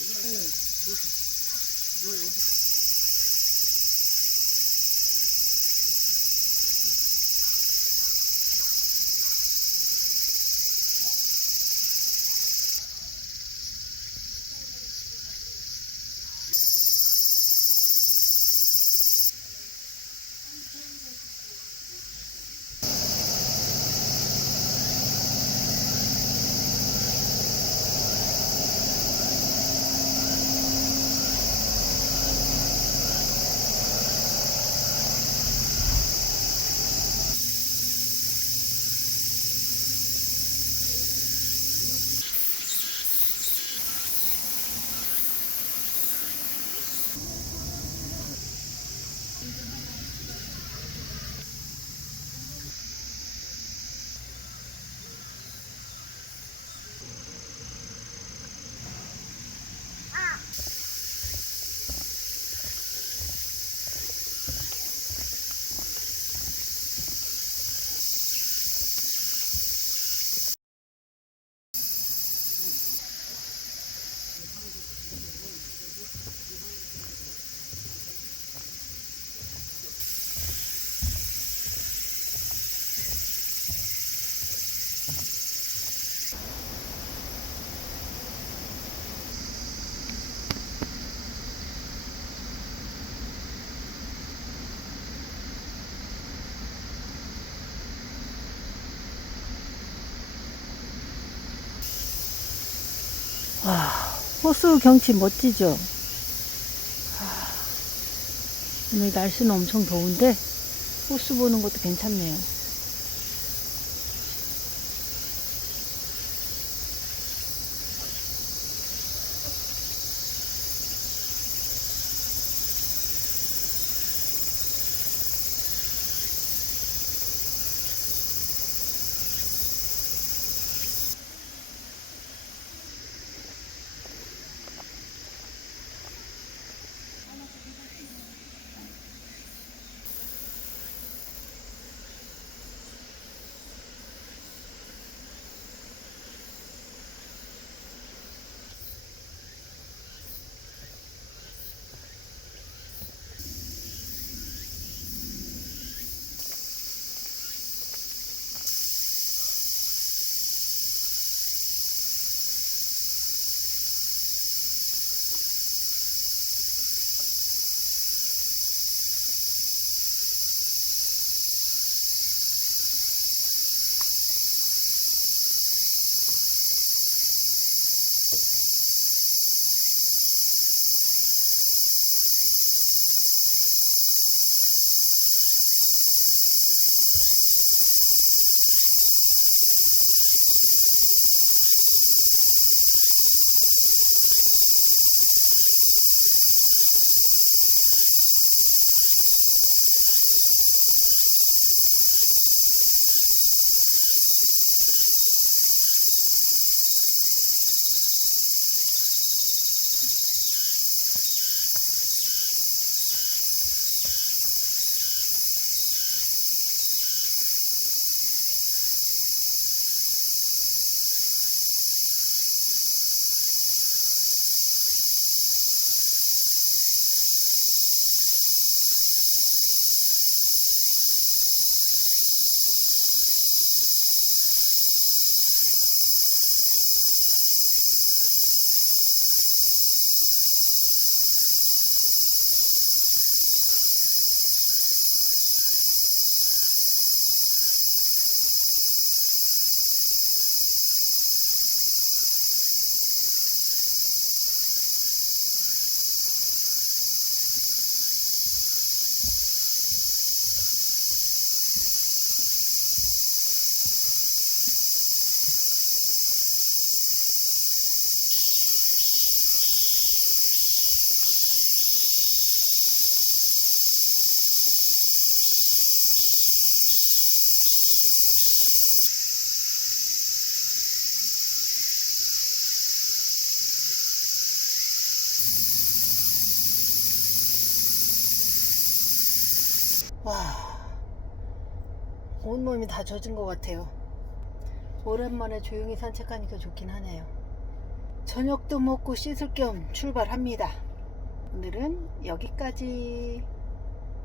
네, 뭐, 뭐 여기. 와, 호수 경치 멋지죠? 아, 오늘 날씨는 엄청 더운데 호수 보는 것도 괜찮네요. 와, 온몸이 다 젖은 것 같아요. 오랜만에 조용히 산책하니까 좋긴 하네요. 저녁도 먹고 씻을 겸 출발합니다. 오늘은 여기까지.